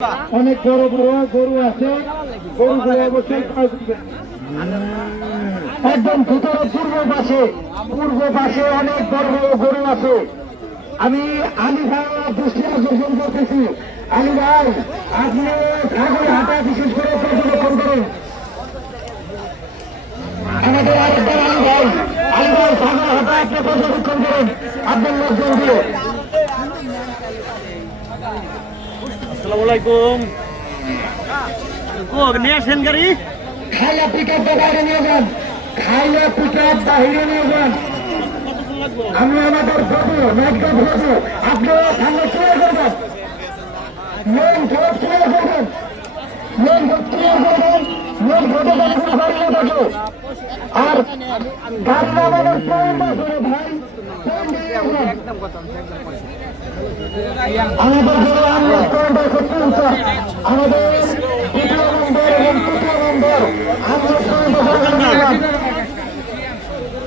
অনেক বড় বড় গরু আছে, গরুগুলো অবশ্যই একদম ভিতরে পূর্ব পাশে অনেক বড় বড় গরু আছে। আমি ভাই দৃষ্টি আকর্ষণ করতেছি। আলী ভাই, আপনি ছাগল হাটা বিশেষ করে পর্যবেক্ষণ করুন। আমাদের আরেকবার আলী ভাই ছাগল হাটা আপনি পর্যবেক্ষণ করুন আপনার লোকজন দিয়ে। আসসালামু আলাইকুম। নিয়ে আসেন গাড়ি, খাইলা পিক আপ বাইরে নিয়ে যান, খাইলা পিক আপ বাহিরে নিয়ে যান। আমি আমাদের ফটো মেডিকেল ফটো আপনারা সামনে ক্লিয়ার করবেন, মেন ফটো ক্লিয়ার করবেন, মেন ফটো ক্লিয়ার করবেন, মেন ফটো বাড়িয়ে থাকবে। আর গাড়ি নামানোর পয়েন্ট আছে ভাই, আমাদের যে আমরা পয়েন্ট আছে তিনটা, আমাদের দ্বিতীয় নম্বর এবং তৃতীয় নম্বর আমরা